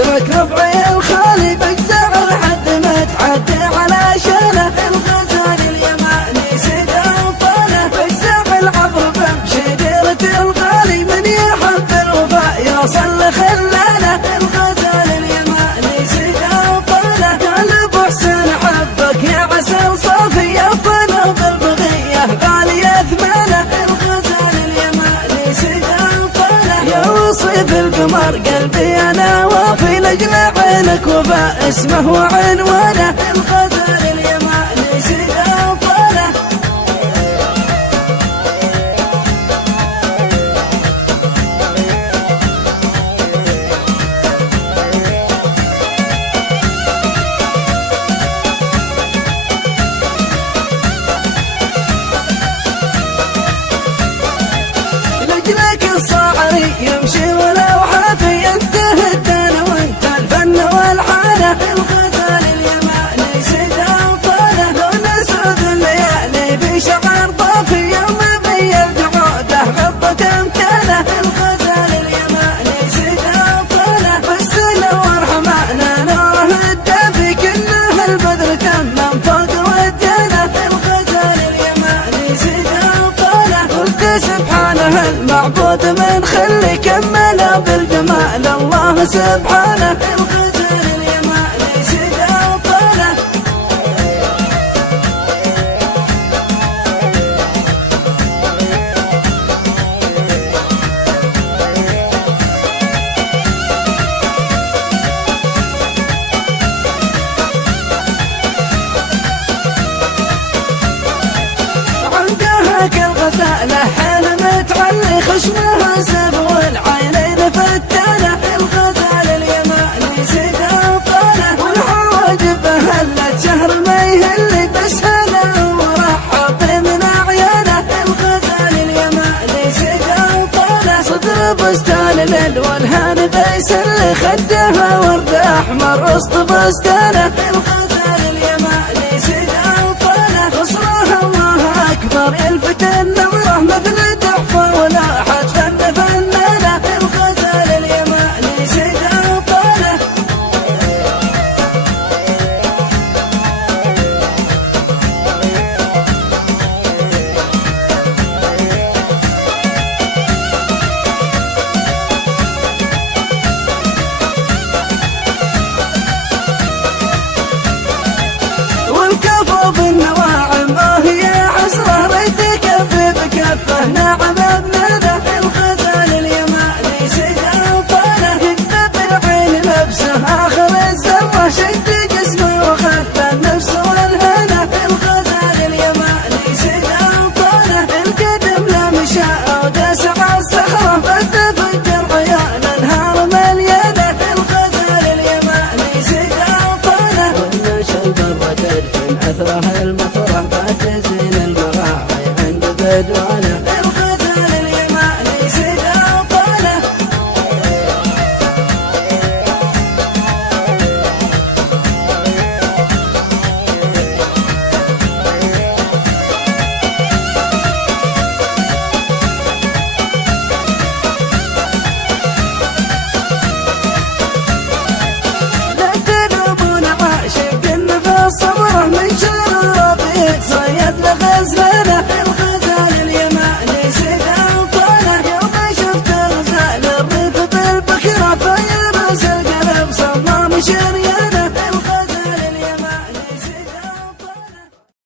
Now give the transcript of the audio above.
ترك ربعي الخالي بالزعر حد ما تعدي على شانه. الغزال اليماني سيد أوطانه بالزعر عبر بمشي ديرة الغالي من يحب الوفاء يوصل لخلانه. الغزال اليماني سيد أوطانه قال أبو حسين حبك يا عسل صافي يا طلب البغية غالية ثمانه. الغزال اليماني سيد أوطانه يا وصيف القمر قلبي أنا وافي لأجل عينك وفاء اسمه وعنوانه. الغزال اليماني سيد أوطانه لأجلك الصاعري يمشي ولو حافي ينتهي الدين وانت الفن والحانة. الغزال اليماني سيد أوطانه لون اسود الليالي في شعر طافي يوم بيض عوده غطت امكانه. الغزال اليماني سيد أوطانه بالسنة وارحمانا نوره الدافي كله البدر تمم فوق ودينا. الغزال اليماني سيد أوطانه قلت سبحانه المعبود من خلي كمله بالجمال الله سبحانه. الغزال اليماني سيد أوطانه عندها كالغزالة حال متعلي خشمها سب والعينين فتانة. الغزال اليماني سيد أوطانه والحواجب هلت شهر ما يهلي بس هلا ورحب من أعيانه. الغزال اليماني سيد أوطانه صدر بستان للولهان بيسلي خدها ورد أحمر وسط بستانه. الغزال اليماني سيد أوطانه خصرها الله أكبر يلفت النظرة مثل تحفة ولاحت فن فنانة. الغزال اليماني سيد أوطانه والكفو في النواعم هي حسرة ريت كفي بكفه نعم ابنانه. الغزال اليماني سيد أوطانه يكتب العين لبسه آخر الزرة شد جسمه وخف النفس والهنا. الغزال اليماني سيد أوطانه القدم لمشاء وداس على الصخرة فتفجر عيان انهار مليانه. الغزال اليماني سيد أوطانه والنشا البرة تدفن أثرها المفرح بات زين المراعي عند بدوى